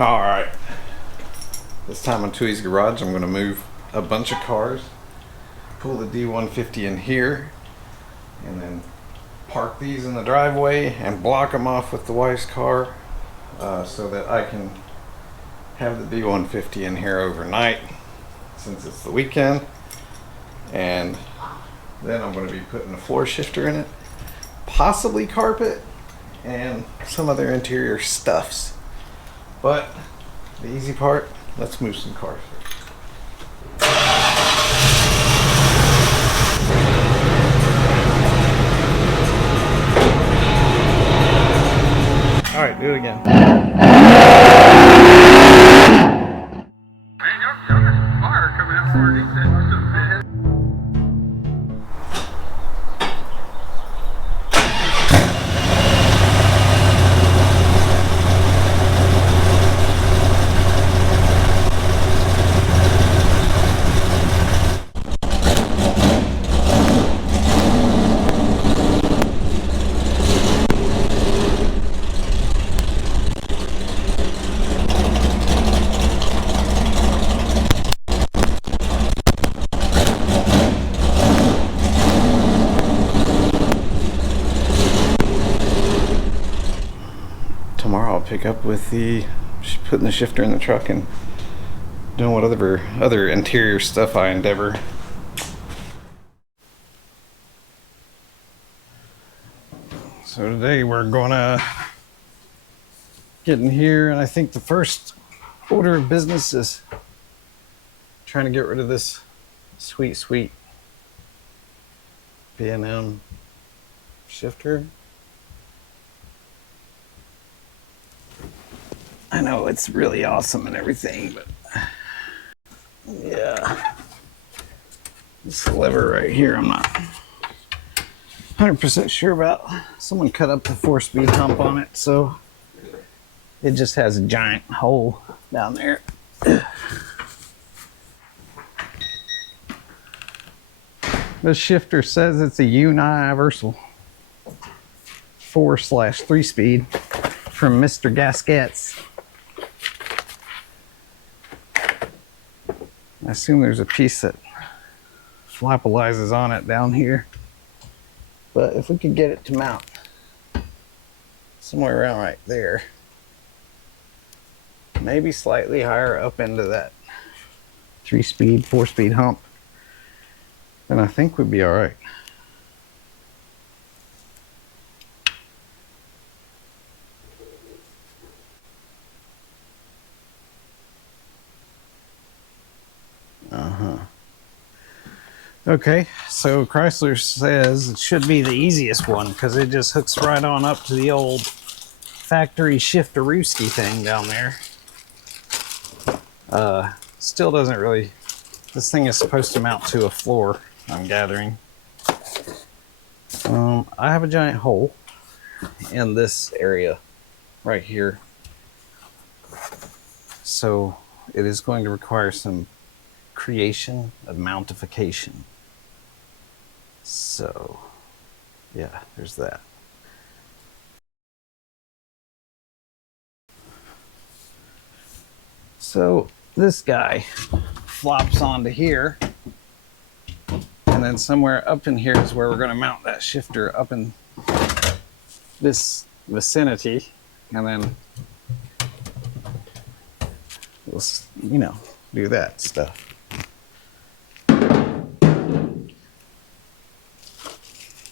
All right. This time on Tooey's garage, I'm going to move a bunch of cars, pull the D-150 in here, and then park these in the driveway and block them off with the wife's car so that I can have the D-150 in here overnight since it's the weekend. And then I'm going to be putting a floor shifter in it, possibly carpet, and some other interior stuffs. But the easy part, let's move some cars first. All right, do it again. Man, y'all got fire coming out from underneath that. Tomorrow I'll pick up with putting the shifter in the truck and doing whatever other interior stuff I endeavor. So today we're gonna get in here, and I think the first order of business is trying to get rid of this sweet B&M shifter. I know it's really awesome and everything, but yeah, this lever right here I'm not 100% sure about. Someone cut up the 4-speed hump on it, so it just has a giant hole down there. This shifter says it's a universal 4/3-speed from Mr. Gasquet's. I assume there's a piece that flappalizes on it down here. But if we could get it to mount somewhere around right there, maybe slightly higher up into that 3-speed, 4-speed hump, then I think we'd be all right. Okay, so Chrysler says it should be the easiest one because it just hooks right on up to the old factory shifterooski thing down there. Still doesn't really, this thing is supposed to mount to a floor, I'm gathering. I have a giant hole in this area right here, so it is going to require some creation of mountification. So yeah, there's that. So this guy flops onto here, and then somewhere up in here is where we're going to mount that shifter, up in this vicinity, and then we'll, you know, do that stuff.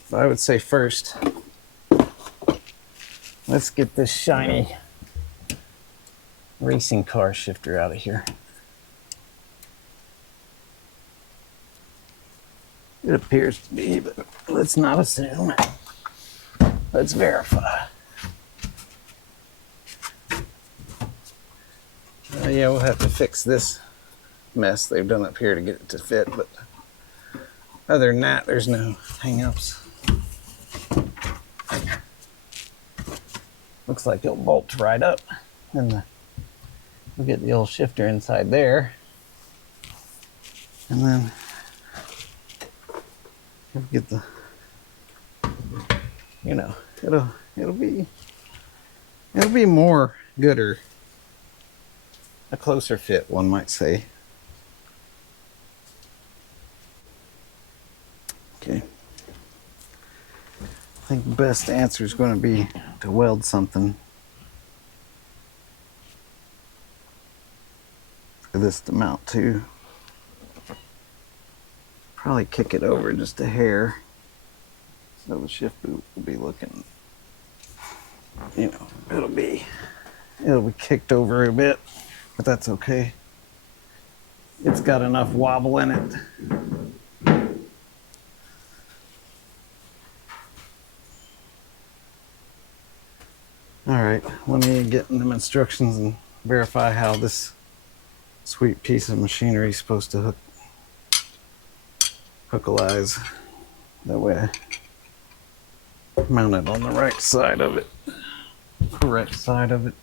So I would say first, let's get this shiny racing car shifter out of here. It appears to be, but let's not assume. Let's verify. Yeah, we'll have to fix this mess they've done up here to get it to fit, but other than that, there's no hang-ups. Looks like it'll bolt right up, and we'll get the old shifter inside there, and then we'll get the, you know, it'll be more gooder a closer fit, one might say. Okay. I think the best answer is going to be to weld something for this to mount to. Probably kick it over just a hair, so the shift boot will be looking, you know, it'll be kicked over a bit, but that's okay. It's got enough wobble in it. All right, let me get in them instructions and verify how this sweet piece of machinery is supposed to hookalize. That way I mount it on the right side of it. Correct side of it.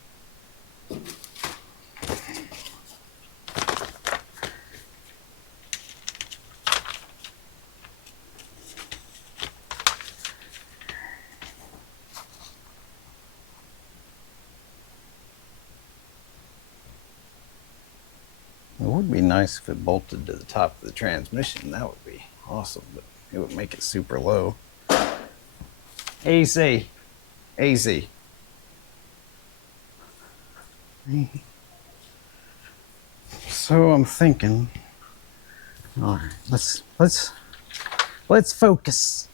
It would be nice if it bolted to the top of the transmission. That would be awesome, but it would make it super low. AC. AC. So I'm thinking, all right, let's focus.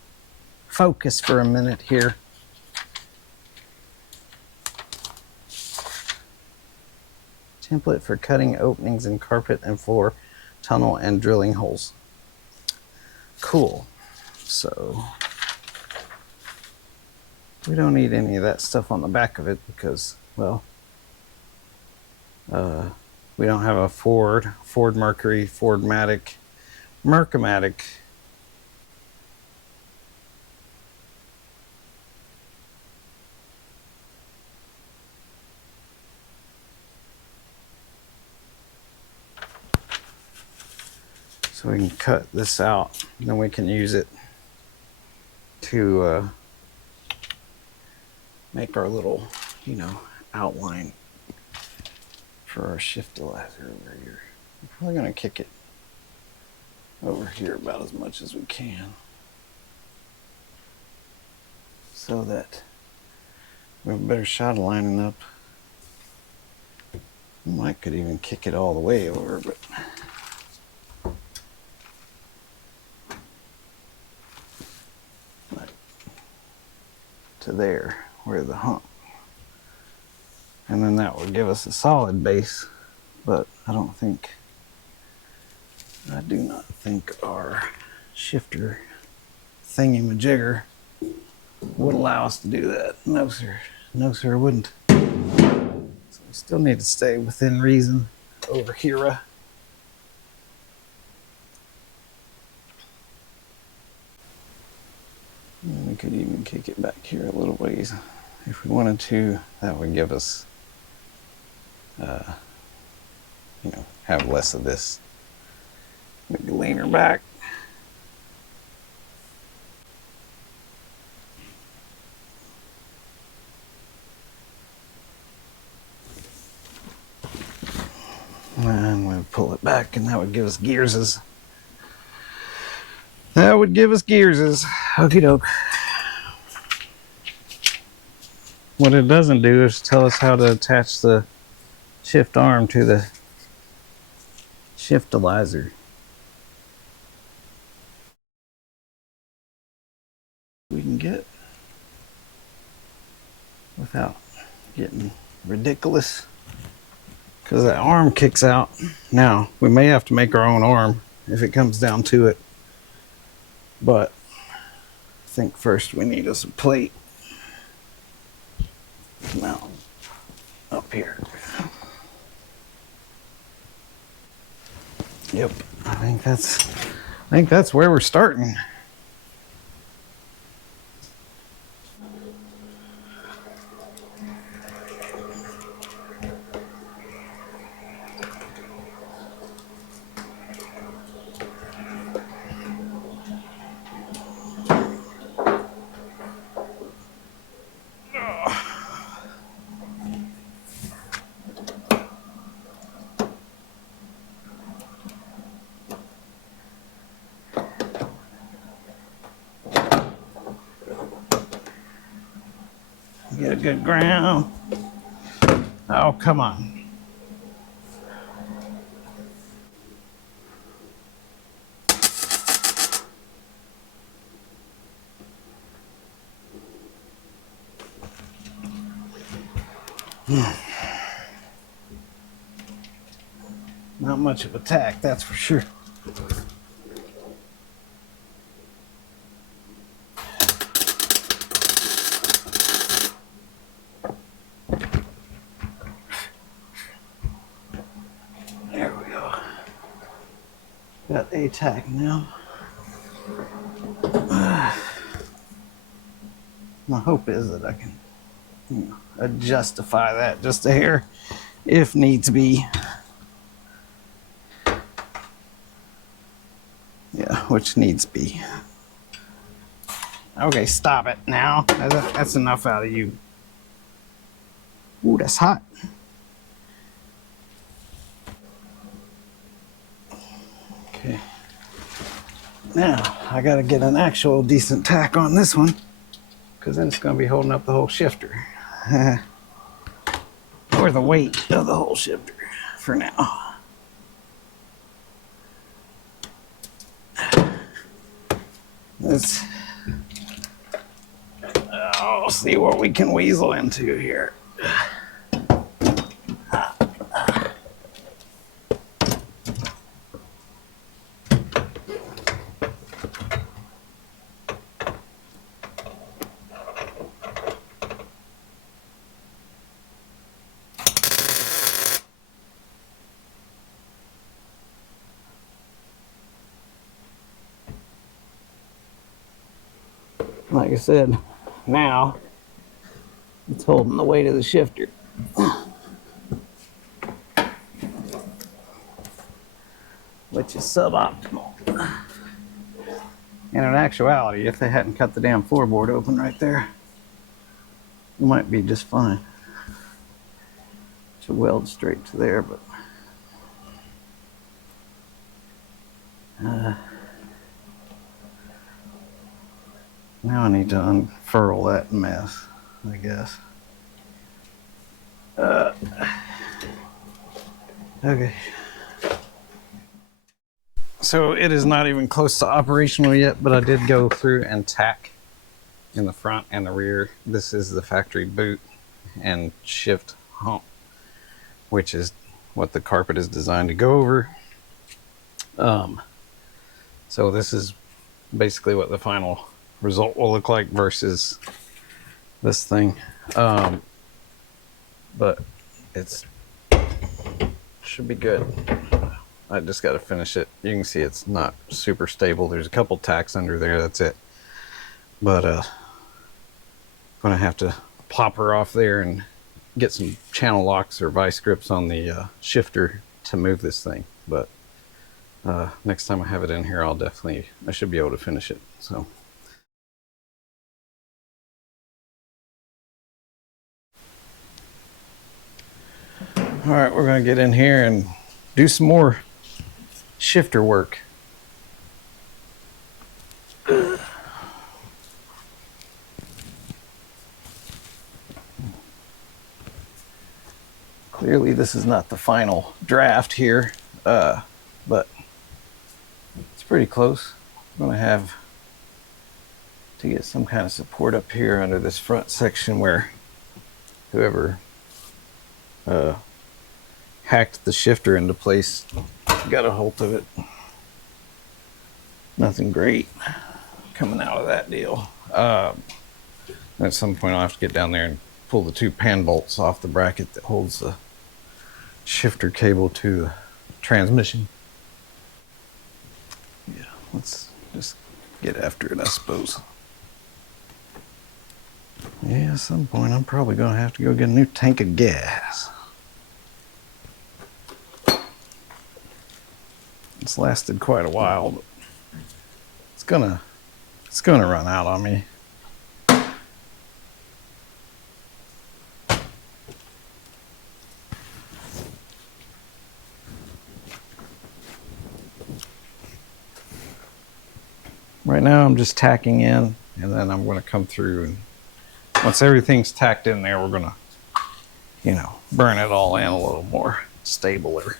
Focus for a minute here. Template for cutting openings in carpet and floor, tunnel and drilling holes. Cool. So we don't need any of that stuff on the back of it because, well, we don't have a Ford Mercury, Ford Matic, Mercomatic. So we can cut this out, and then we can use it to make our little, you know, outline for our shiftalizer over here. I'm probably going to kick it over here about as much as we can so that we have a better shot of lining up. We might could even kick it all the way over, but to there where the hump, and then that would give us a solid base, but I do not think our shifter thingy-majigger would allow us to do that. No sir, it wouldn't. So we still need to stay within reason over here. And we could even kick it back here a little ways if we wanted to. That would give us, you know, have less of this. Maybe lean her back. And we'll pull it back, and that would give us gearses. That would give us gearses. Okie doke. What it doesn't do is tell us how to attach the shift arm to the shiftalizer. We can get without getting ridiculous, because that arm kicks out. Now we may have to make our own arm if it comes down to it, but I think first we need us a plate mount up here. Yep, I think that's where we're starting. a good ground. Oh, come on. Not much of a tack, that's for sure. There we go. Got a tack now. My hope is that I can, adjustify that just a hair if needs be. Yeah, which needs be. Okay, stop it now. That's enough out of you. Ooh, that's hot. Okay. Now, I gotta get an actual decent tack on this one, because then it's gonna be holding up the whole shifter. Or the weight of the whole shifter for now. Let's see what we can weasel into here. Like I said, now it's holding the weight of the shifter. Which is suboptimal. And in actuality, if they hadn't cut the damn floorboard open right there, it might be just fine. Should weld straight to there, but now I need to unfurl that mess, I guess. Okay. So it is not even close to operational yet, but I did go through and tack in the front and the rear. This is the factory boot and shift hump, which is what the carpet is designed to go over. So this is basically what the final result will look like versus this thing. But it's should be good. I just got to finish it. You can see it's not super stable. There's a couple tacks under there, that's it. But I'm gonna have to plop her off there and get some channel locks or vice grips on the shifter to move this thing. But next time I have it in here, I should be able to finish it. So all right, we're gonna get in here and do some more shifter work. Clearly this is not the final draft here, but it's pretty close. I'm gonna have to get some kind of support up here under this front section where whoever hacked the shifter into place got a hold of it. Nothing great coming out of that deal. At some point I'll have to get down there and pull the two pan bolts off the bracket that holds the shifter cable to the transmission. Yeah, let's just get after it, I suppose. Yeah, at some point I'm probably gonna have to go get a new tank of gas. It's lasted quite a while, but it's gonna run out on me. Right now I'm just tacking in, and then I'm going to come through and once everything's tacked in there, we're gonna, burn it all in a little more stabler.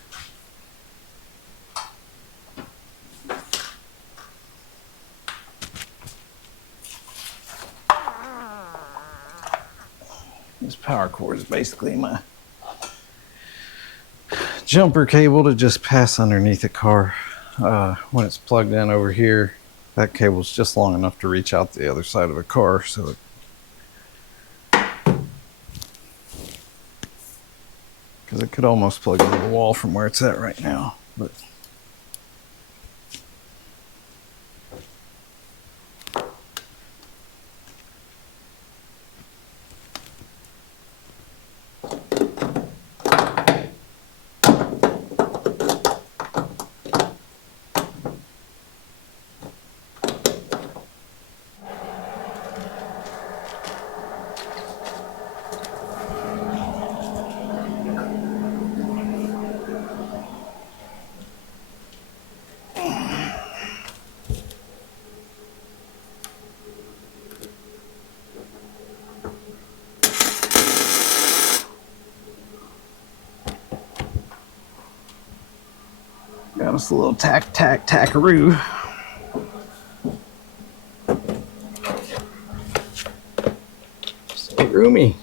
This power cord is basically my jumper cable to just pass underneath the car. When it's plugged in over here, that cable's just long enough to reach out the other side of the car, so because it could almost plug into the wall from where it's at right now, but got us a little tackaroo. Stay roomy.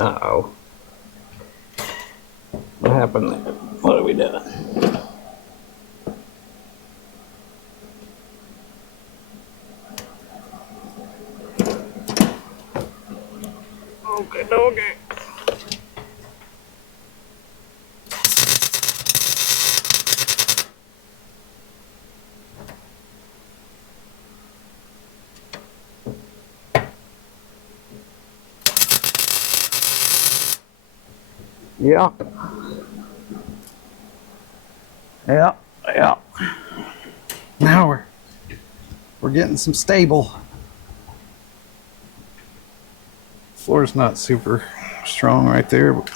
Uh-oh. What happened there? What are we doing? Okay. Yeah. Now we're getting some stable. Floor's not super strong right there, but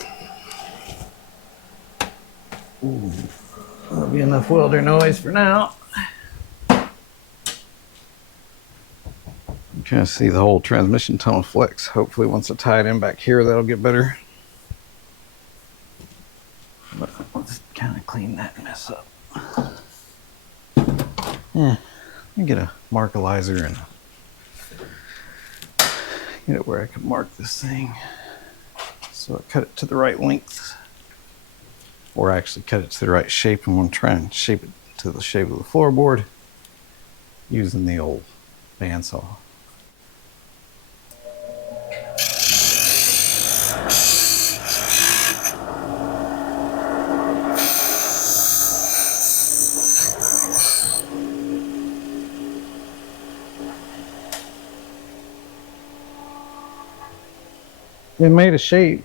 that'll be enough welder noise for now. You can see the whole transmission tunnel flex. Hopefully once I tie it in back here, that'll get better. But let's kind of clean that mess up. Yeah, let me get a markalizer and get it where I can mark this thing. So I cut it to the right length, or actually cut it to the right shape. I'm going to try and shape it to the shape of the floorboard using the old bandsaw. It made a shape.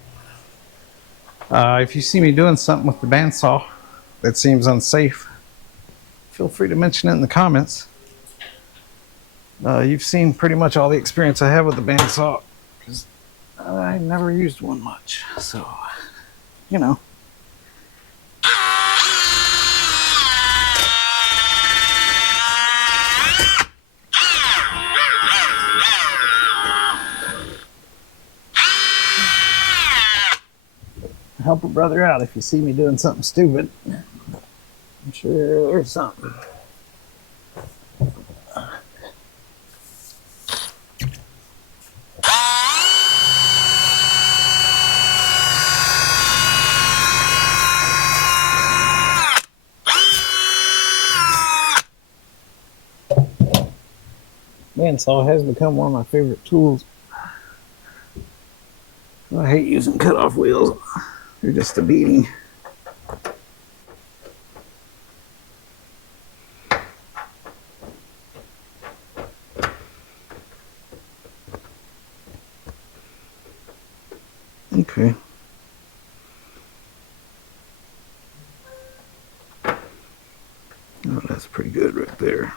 If you see me doing something with the bandsaw that seems unsafe, feel free to mention it in the comments. You've seen pretty much all the experience I have with the bandsaw, because I never used one much, so help a brother out if you see me doing something stupid. I'm sure there's something. Bandsaw has become one of my favorite tools. I hate using cutoff wheels. They're just a beating. Okay. Oh, that's pretty good right there.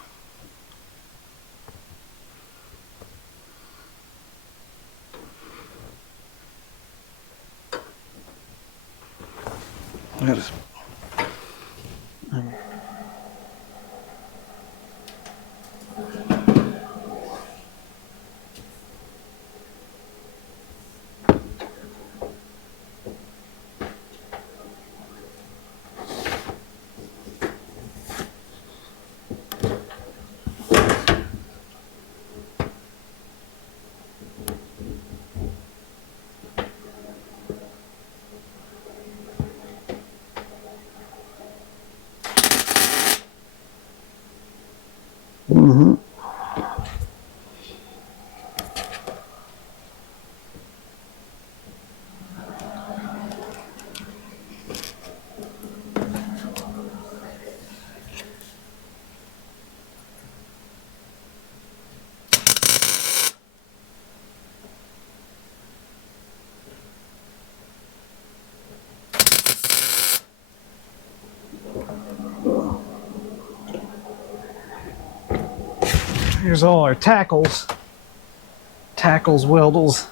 That is. Mm-hmm. Here's all our tackles. Tackles, weldles.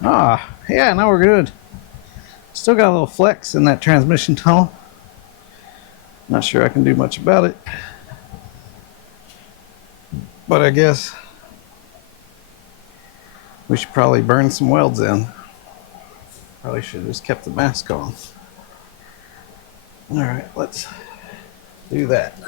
Ah, yeah, now we're good. Still got a little flex in that transmission tunnel. Not sure I can do much about it. But I guess we should probably burn some welds in. Probably should have just kept the mask on. Alright, let's do that.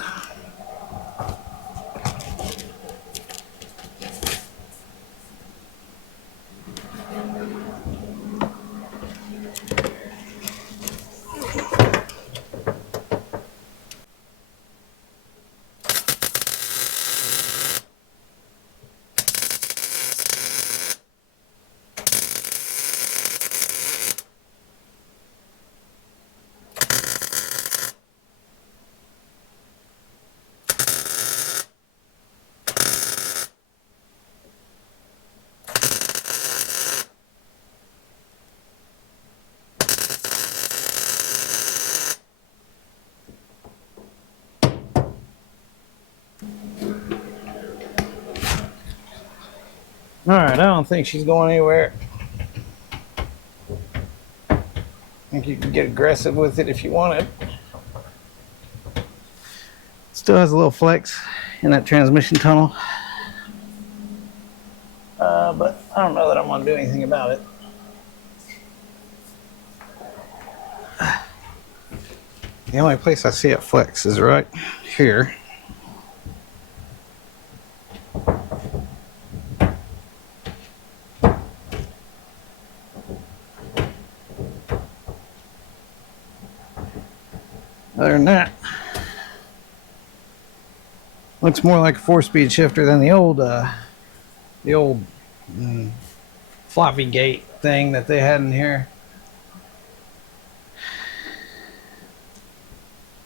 Alright, I don't think she's going anywhere. I think you can get aggressive with it if you want it. Still has a little flex in that transmission tunnel. But I don't know that I'm going to do anything about it. The only place I see it flex is right here. Other than that, looks more like a 4-speed shifter than the old floppy gate thing that they had in here.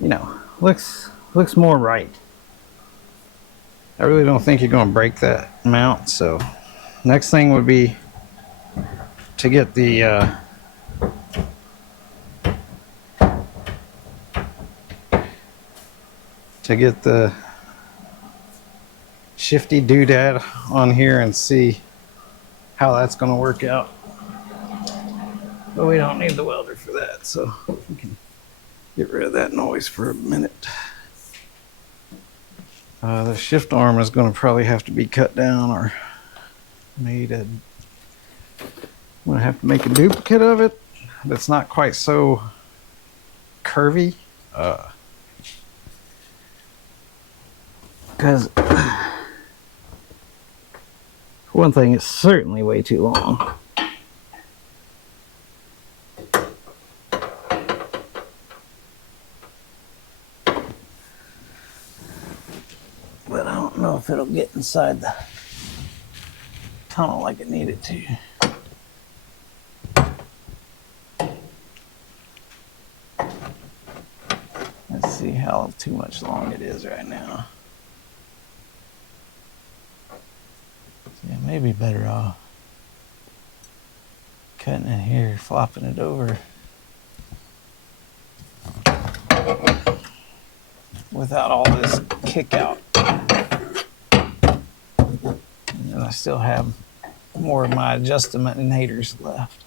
You know, looks more right. I really don't think you're going to break that mount. So, next thing would be to get the shifty doodad on here and see how that's going to work out. But we don't need the welder for that, so we can get rid of that noise for a minute. The shift arm is going to probably have to be cut down or made I'm going to have to make a duplicate of it that's not quite so curvy. Because one thing, it's certainly way too long. But I don't know if it'll get inside the tunnel like it needed to. Let's see how too much long it is right now. Yeah, maybe better off cutting it here, flopping it over without all this kick out. And I still have more of my adjustamentors left.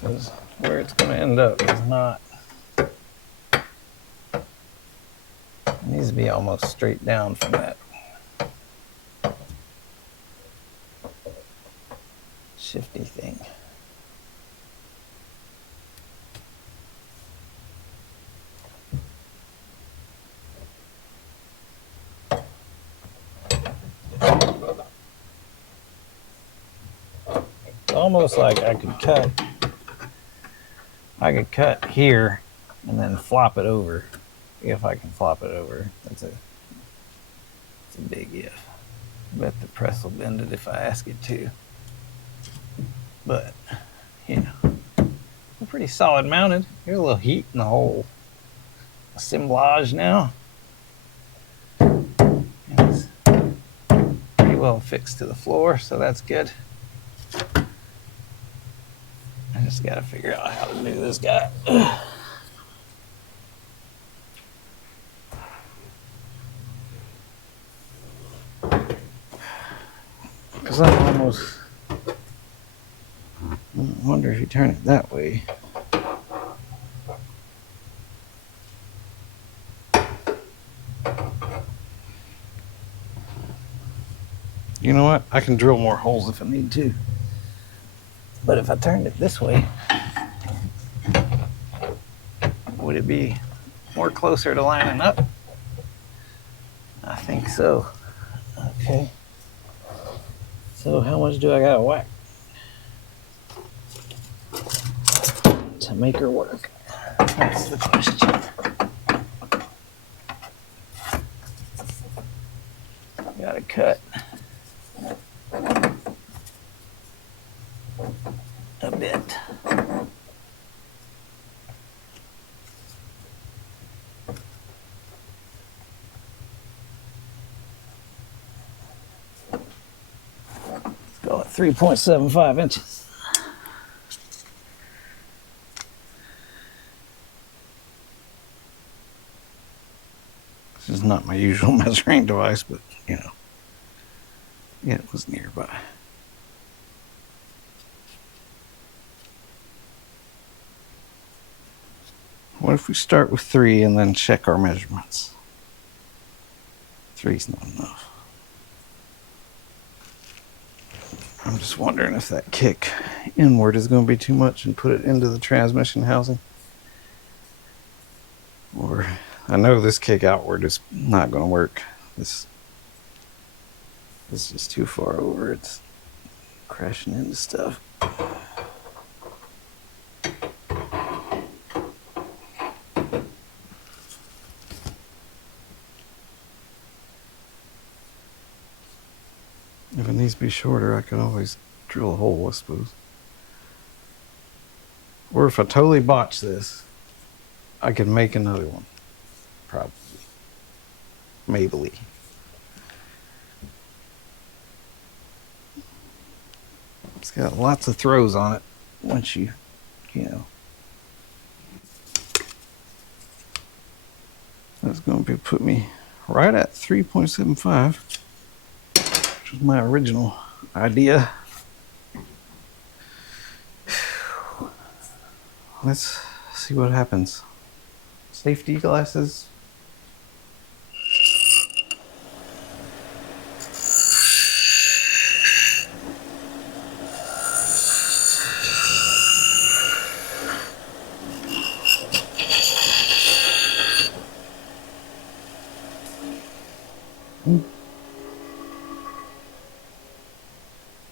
Because where it's going to end up is not. It needs to be almost straight down from that shifty thing. almost like I could cut here and then flop it over, if I can flop it over. It's a big if. I bet the press will bend it if I ask it to. But, you know, they're pretty solid mounted. There's a little heat in the whole assemblage now. And it's pretty well fixed to the floor, so that's good. I just gotta figure out how to do this guy. Because I almost wonder if you turn it that way. You know what? I can drill more holes if I need to. But if I turned it this way, would it be more closer to lining up? I think so. Okay. So how much do I gotta whack to make her work? That's the question. Gotta cut a bit. Let's go at 3.75 inches. This is not my usual measuring device, but you know, yeah, it was nearby. What if we start with 3 and then check our measurements? 3's not enough. I'm just wondering if that kick inward is going to be too much and put it into the transmission housing. Or, I know this kick outward is not going to work. This is just too far over. It's crashing into stuff. If it needs to be shorter, I can always drill a hole, I suppose. Or if I totally botch this, I can make another one. Probably. Maybe. It's got lots of throws on it once you know. That's going to put me right at 3.75. Which was my original idea. Let's see what happens. Safety glasses.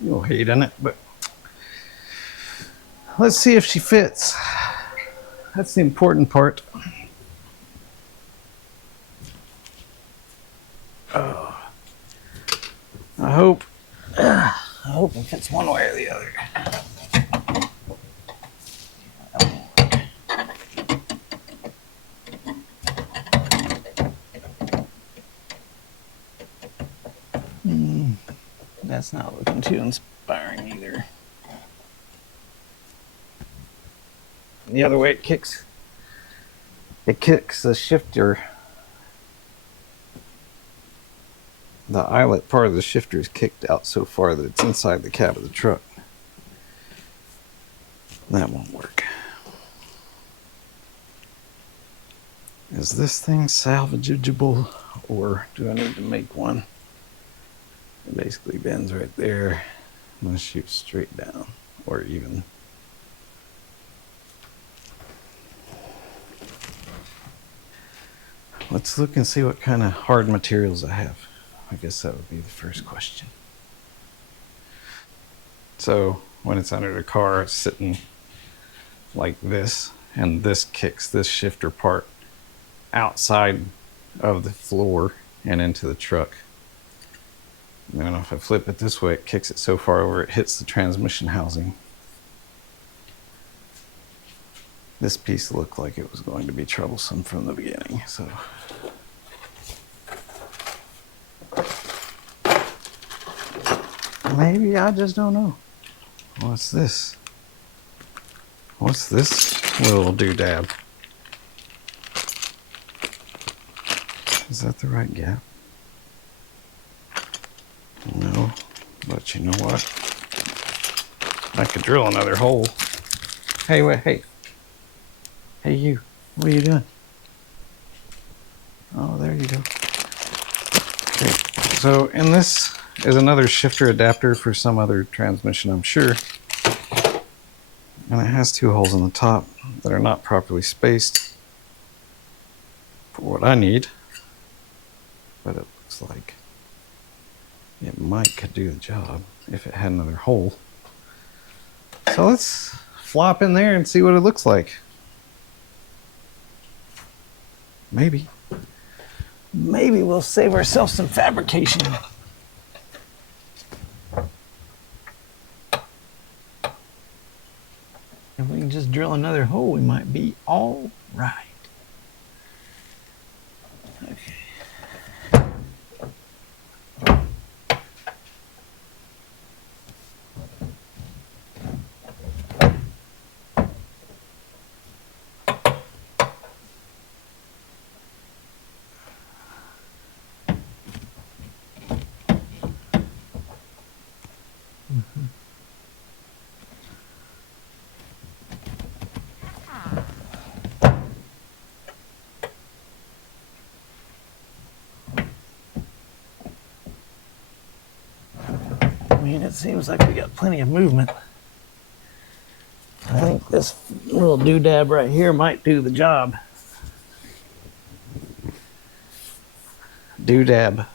You'll hate on it, but let's see if she fits. That's the important part. Oh, I hope it fits one way or the other. That's not looking too inspiring either. The other way it kicks the shifter. The eyelet part of the shifter is kicked out so far that it's inside the cab of the truck. That won't work. Is this thing salvageable, or do I need to make one? It basically bends right there. I'm going to shoot straight down, or even. Let's look and see what kind of hard materials I have. I guess that would be the first question. So when it's under the car, it's sitting like this, and this kicks this shifter part outside of the floor and into the truck. And then if I flip it this way, it kicks it so far over it hits the transmission housing. This piece looked like it was going to be troublesome from the beginning, so. Maybe I just don't know. What's this? What's this little doodad? Is that the right gap? No, but you know what? I could drill another hole. Hey, wait, hey. Hey, you. What are you doing? Oh, there you go. Okay, so in this is another shifter adapter for some other transmission, I'm sure. And it has two holes in the top that are not properly spaced for what I need. But it looks like it might could do the job if it had another hole. So let's flop in there and see what it looks like. Maybe we'll save ourselves some fabrication. If we can just drill another hole, we might be all right. Okay. I mean, it seems like we got plenty of movement. I think this little doodad right here might do the job. Doodad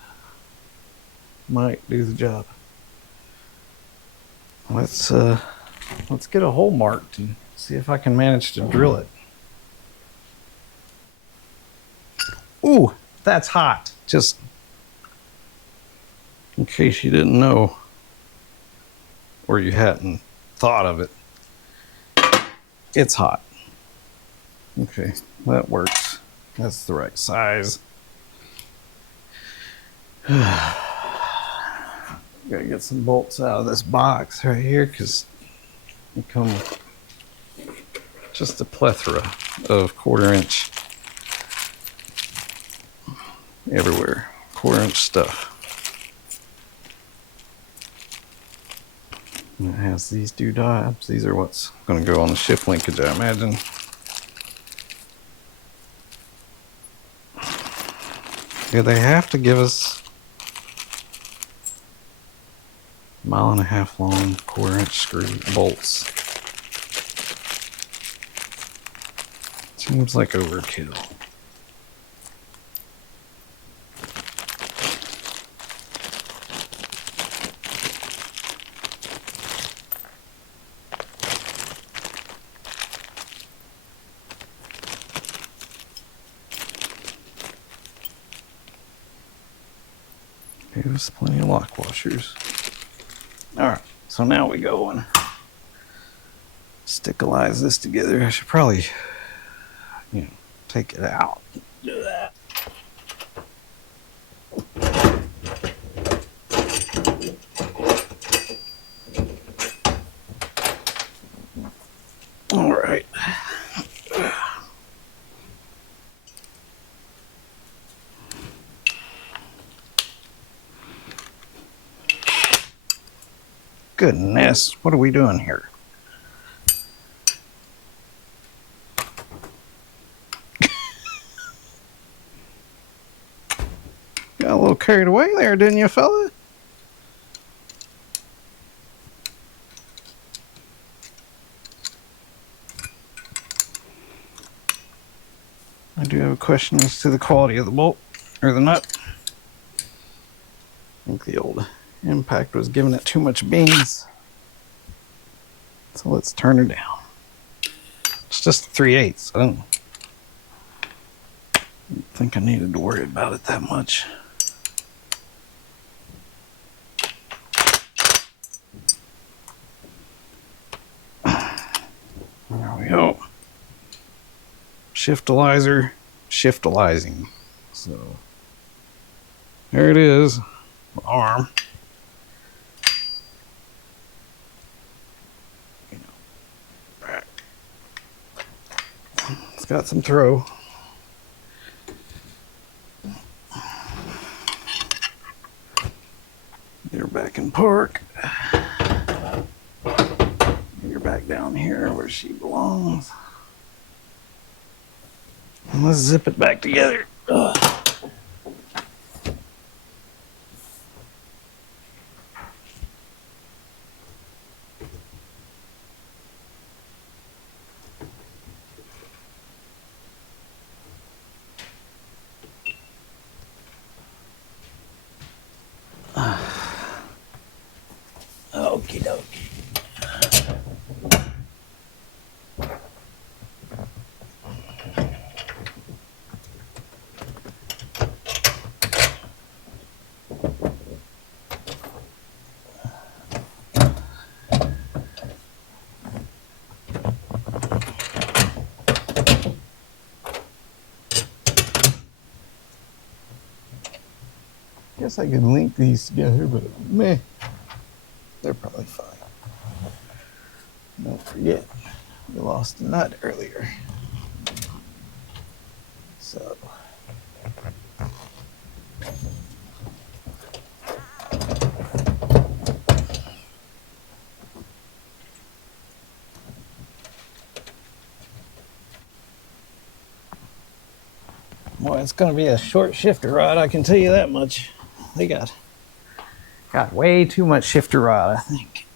might do the job. Let's get a hole marked and see if I can manage to drill it. Ooh, that's hot. Just in case you didn't know, or you hadn't thought of it. It's hot. Okay, that works. That's the right size. Gotta get some bolts out of this box right here because they come with just a plethora of 1/4 inch everywhere. 1/4 inch stuff. And it has these doodads. These are what's going to go on the shift linkage, I imagine. Do they have to give us 1.5 mile long 1/4 inch screw bolts? Seems like overkill. There's plenty of lock washers. All right, so now we go and stickalize this together. I should probably, take it out. Do that. All right. Goodness, what are we doing here? Got a little carried away there, didn't you, fella? I do have a question as to the quality of the bolt, or the nut. I think the old impact was giving it too much beans. So let's turn her down. It's just 3/8. I don't think I needed to worry about it that much. There we go. Shiftalizer, shiftalizing. So there it is, the arm. Back. It's got some throw. Get her back in park. Get her back down here where she belongs. And let's zip it back together. Ugh. Okie dokie. Guess I could link these together, but meh, they're probably fine. Don't forget, we lost a nut earlier. So. Boy, it's going to be a short shifter rod, I can tell you that much. They got way too much shifter rod, I think.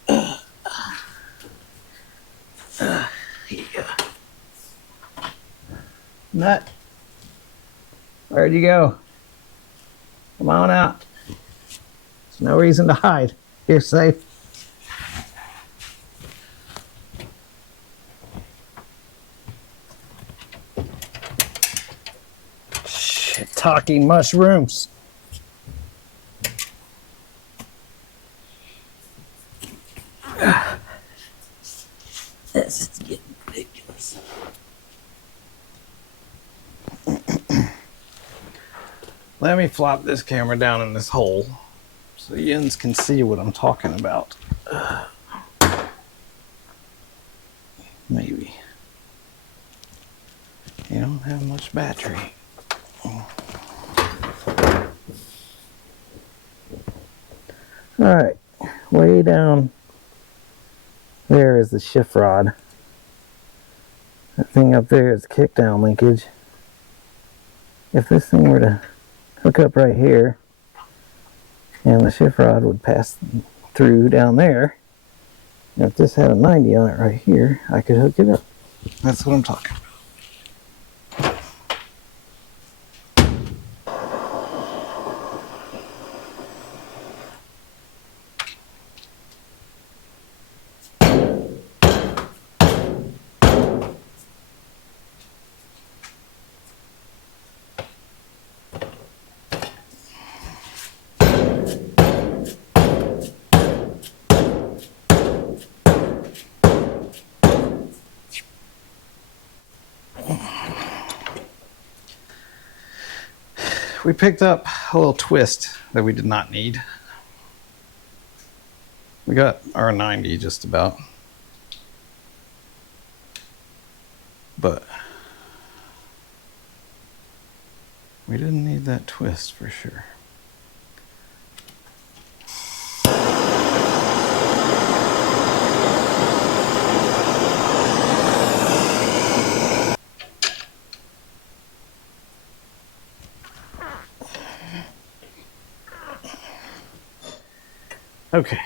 Yeah. Nut, where'd you go? Come on out. There's no reason to hide. You're safe. Shiitake mushrooms. This is getting ridiculous. Let me flop this camera down in this hole so Jens can see what I'm talking about. Maybe. You don't have much battery. Alright, way down there is the shift rod. That thing up there is kickdown linkage. If this thing were to hook up right here, and the shift rod would pass through down there, and if this had a 90 on it right here, I could hook it up. That's what I'm talking about. We picked up a little twist that we did not need. We got our 90 just about. But we didn't need that twist for sure. Okay.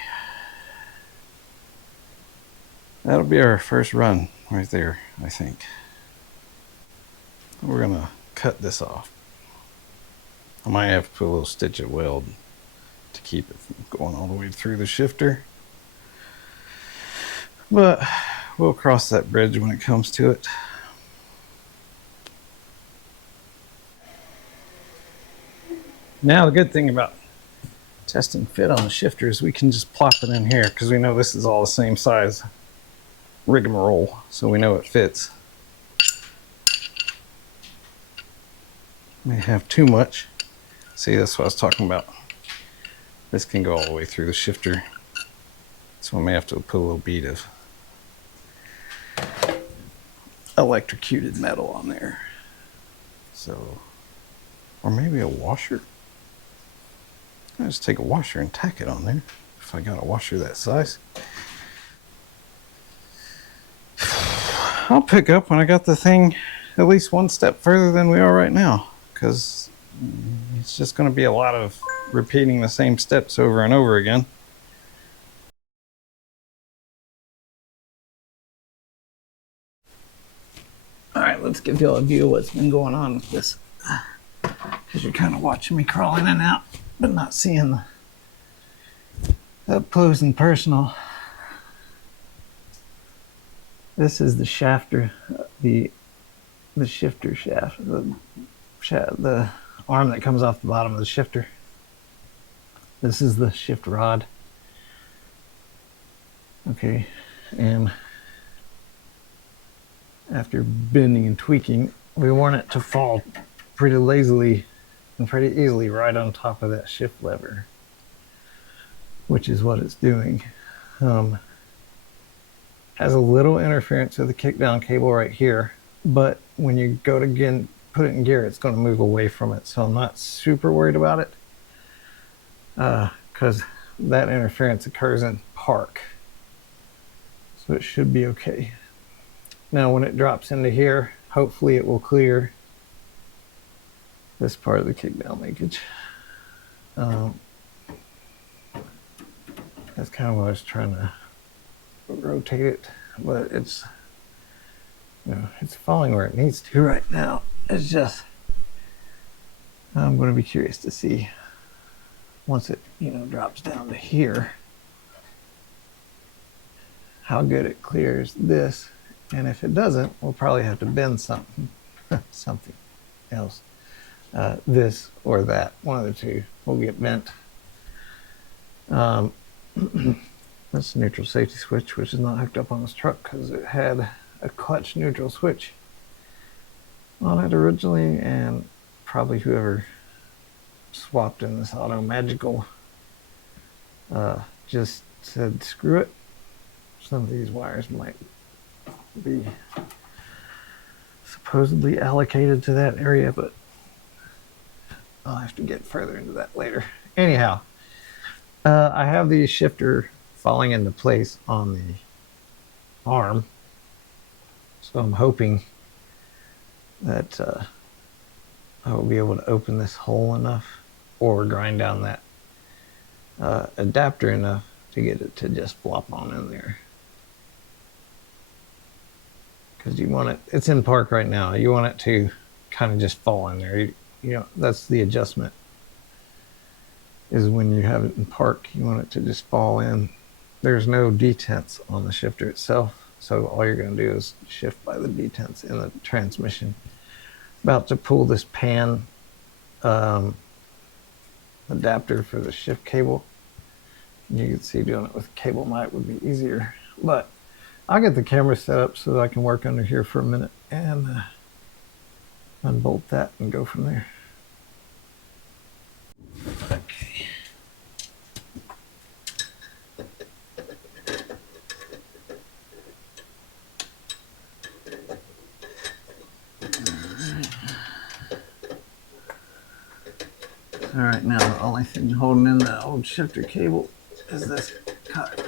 That'll be our first run right there, I think. We're gonna cut this off. I might have to put a little stitch of weld to keep it from going all the way through the shifter. But we'll cross that bridge when it comes to it. Now the good thing about testing fit on the shifter is we can just plop it in here because we know this is all the same size rigmarole, so we know it fits. May have too much. See, that's what I was talking about. This can go all the way through the shifter, so I may have to put a little bead of electrocuted metal on there. So, or maybe a washer. I'll just take a washer and tack it on there if I got a washer that size. I'll pick up when I got the thing at least one step further than we are right now, because it's just going to be a lot of repeating the same steps over and over again. All right, let's give you a view of what's been going on with this, because you're kind of watching me crawl in and out, but not seeing the up close and personal. This is the shafter, the shifter shaft, the arm that comes off the bottom of the shifter. This is the shift rod. Okay, and after bending and tweaking, we want it to fall pretty lazily and pretty easily right on top of that shift lever, which is what it's doing. Has a little interference with the kickdown cable right here, but when you go to again put it in gear, it's going to move away from it, so I'm not super worried about it, because that interference occurs in park, so it should be okay. Now when it drops into here, hopefully it will clear this part of the kickdown linkage. That's kind of what I was trying to rotate it, but it's, you know, it's falling where it needs to right now. It's just, I'm going to be curious to see once it, you know, drops down to here, how good it clears this. And if it doesn't, we'll probably have to bend something, something else. This or that, one of the two will get bent. That's the neutral safety switch, which is not hooked up on this truck because it had a clutch neutral switch on it originally, and probably whoever swapped in this Auto Magical just said screw it. Some of these wires might be supposedly allocated to that area, but I'll have to get further into that later. Anyhow, I have the shifter falling into place on the arm, so I'm hoping that I will be able to open this hole enough or grind down that adapter enough to get it to just flop on in there. Because you want it, it's in park right now, you want it to kind of just fall in there. You know, that's the adjustment, is when you have it in park, you want it to just fall in. There's no detents on the shifter itself, so all you're going to do is shift by the detents in the transmission. About to pull this pan adapter for the shift cable. You can see doing it with cable might would be easier, but I'll get the camera set up so that I can work under here for a minute and unbolt that and go from there. Okay. All right, now the only thing holding in the old shifter cable is this cut.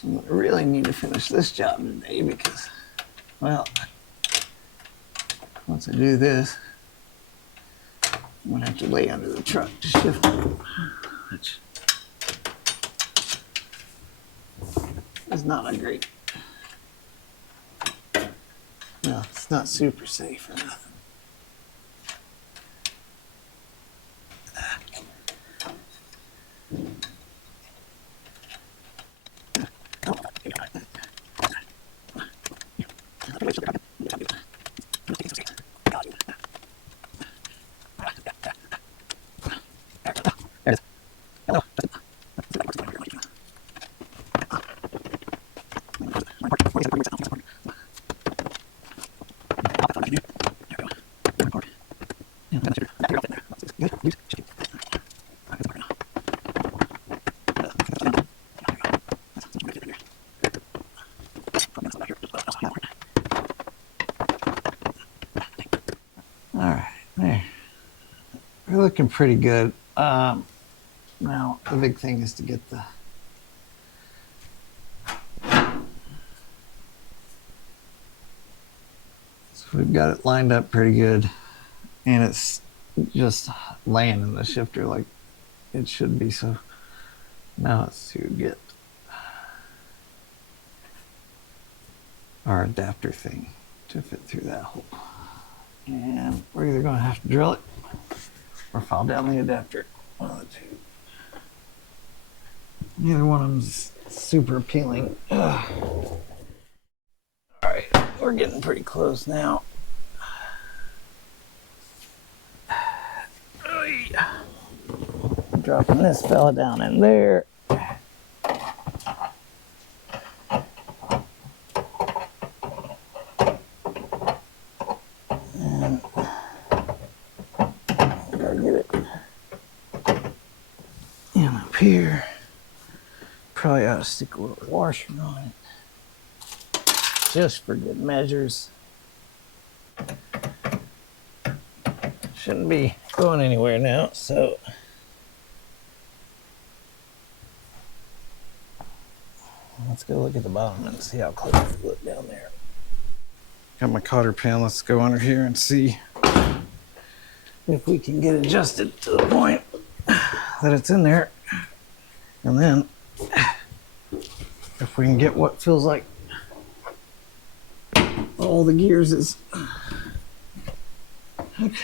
So I really need to finish this job today because, well, once I do this, I'm gonna have to lay under the truck to shift it, which is not a great. No, it's not super safe or nothing. All right, there. We're looking pretty good. Now the big thing is to get the we've got it lined up pretty good, and it's just laying in the shifter like it should be. So now it's to get our adapter thing to fit through that hole. And we're either going to have to drill it or file down the adapter. One of the two. Neither one of them's super appealing. Ugh. All right, we're getting pretty close now. Dropping this fella down in there. And gotta get it in up here. Probably ought to stick a little washer on it, just for good measures. Shouldn't be going anywhere now, so let's go look at the bottom and see how close we look down there. Got my cotter pin. Let's go under here and see If we can get adjusted to the point that it's in there, and then if we can get what feels like all the gears is okay.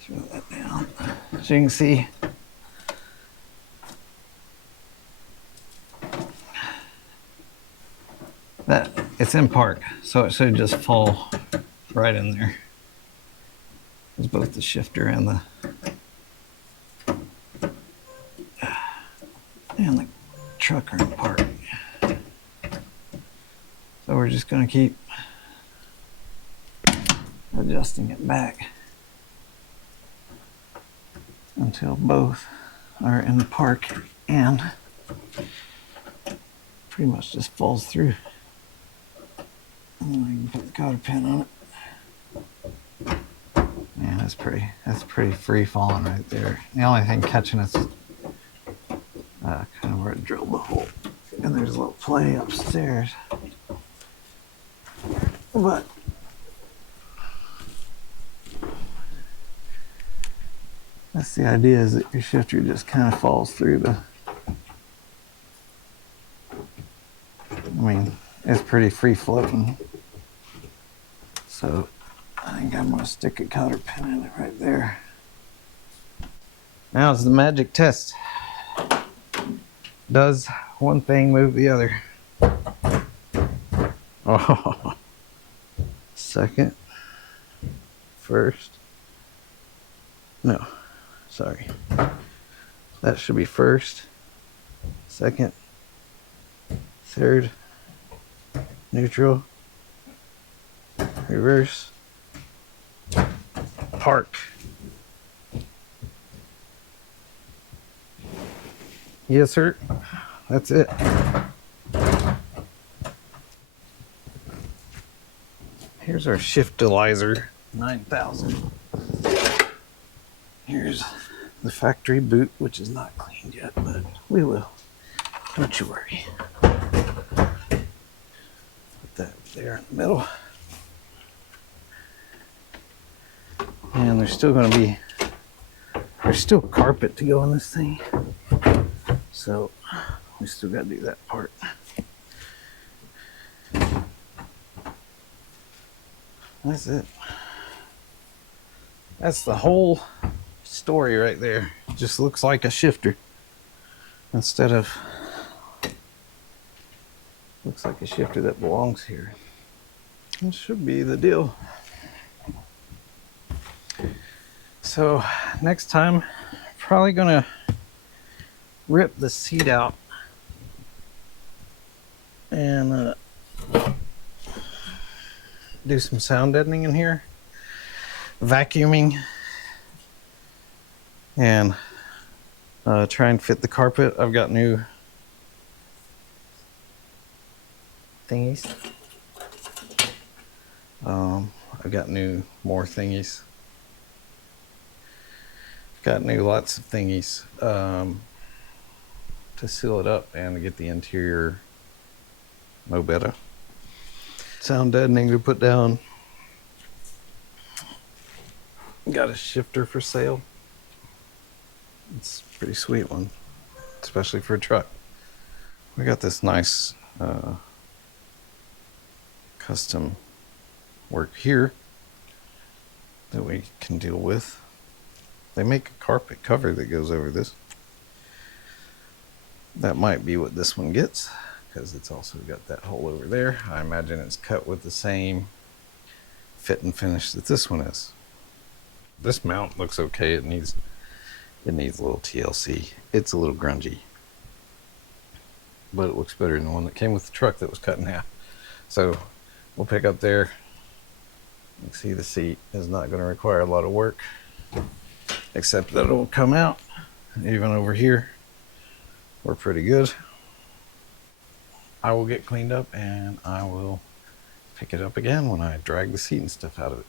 Throw that down. So you can see that it's in park, so it should just fall right in there. It's both the shifter and the truck are in park. So we're just going to keep adjusting it back until both are in the park and pretty much just falls through. And then I can put the cotter pin on it. Man, that's pretty free falling right there. The only thing catching it's kind of where it drilled the hole. And there's a little play upstairs. But that's the idea, is that your shifter just kind of falls through the, I mean, it's pretty free floating. So I think I'm gonna stick a cotter pin in it right there. Now it's the magic test. Does one thing move the other? Oh, second, first, no, sorry. That should be first, second, third, neutral, reverse, park. Yes, sir. That's it. Here's our Shiftilizer 9000. Here's the factory boot, which is not cleaned yet, but we will. Don't you worry. Put that there in the middle. And there's still going to be, there's still carpet to go in this thing. So we still got to do that part. That's it. That's the whole story right there. Just looks like a shifter instead of, looks like a shifter that belongs here. That should be the deal. So next time, probably gonna rip the seat out and do some sound deadening in here, vacuuming, and try and fit the carpet. I've got new thingies. I've got more thingies. Got new lots of thingies to seal it up and to get the interior no better. Sound deadening to put down. Got a shifter for sale. It's a pretty sweet one, especially for a truck. We got this nice custom work here that we can deal with. They make a carpet cover that goes over this. That might be what this one gets, because it's also got that hole over there. I imagine it's cut with the same fit and finish that this one is. This mount looks okay. It needs a little TLC. It's a little grungy, but it looks better than the one that came with the truck that was cut in half. So we'll pick up there. You can see the seat is not going to require a lot of work, except that it'll come out. Even over here, we're pretty good. I will get cleaned up and I will pick it up again when I drag the seat and stuff out of it.